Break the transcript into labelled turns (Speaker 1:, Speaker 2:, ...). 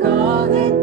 Speaker 1: எனக்காக